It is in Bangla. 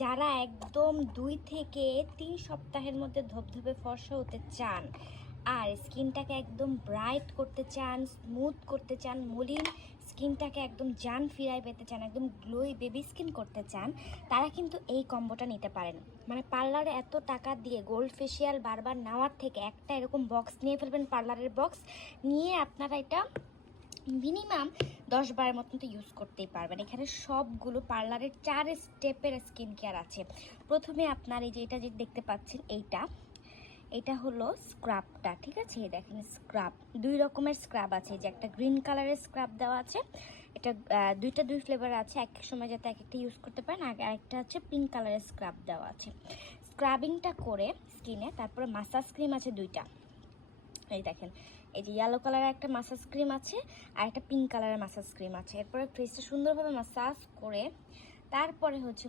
যারা একদম 2 থেকে 3 সপ্তাহের মধ্যে ধবধবে ফর্সা হতে চান আর স্কিনটাকে একদম ব্রাইট করতে চান, স্মুথ করতে চান, মলিন স্কিনটাকে একদম জান ফিরায় পেতে চান, একদম গ্লোই বেবি স্কিন করতে চান, তারা কিন্তু এই কম্বোটা নিতে পারেন। মানে পার্লারে এত টাকা দিয়ে গোল্ড ফেসিয়াল বারবার নেওয়ার থেকে একটা এরকম বক্স নিয়ে ফেলবেন, পার্লারের বক্স নিয়ে আপনারা এটা মিনিমাম 10-12 মতন তো ইউজ করতেই পারবেন। এখানে সবগুলো পার্লারের 4 স্টেপের স্কিন কেয়ার আছে। প্রথমে আপনার এই যে এটা যে দেখতে পাচ্ছেন এটা হলো স্ক্রাবটা, ঠিক আছে? দেখেন স্ক্রাব 2 রকমের স্ক্রাব আছে। যে একটা গ্রিন কালারের স্ক্রাব দেওয়া আছে, এটা দুই ফ্লেভার আছে, এক এক সময় যাতে এক একটা ইউজ করতে পারেন। আরেকটা হচ্ছে পিঙ্ক কালারের স্ক্রাব দেওয়া আছে। স্ক্রাবিংটা করে স্কিনে, তারপরে মাসাজ ক্রিম আছে 2টা। এই দেখেন, এই যে ইয়েলো কালারের একটা মাসাজ ক্রিম আছে আর একটা পিঙ্ক কালারের মাসাজ ক্রিম আছে। এরপরে ফেসটা সুন্দরভাবে মাসাজ করে তারপরে হচ্ছে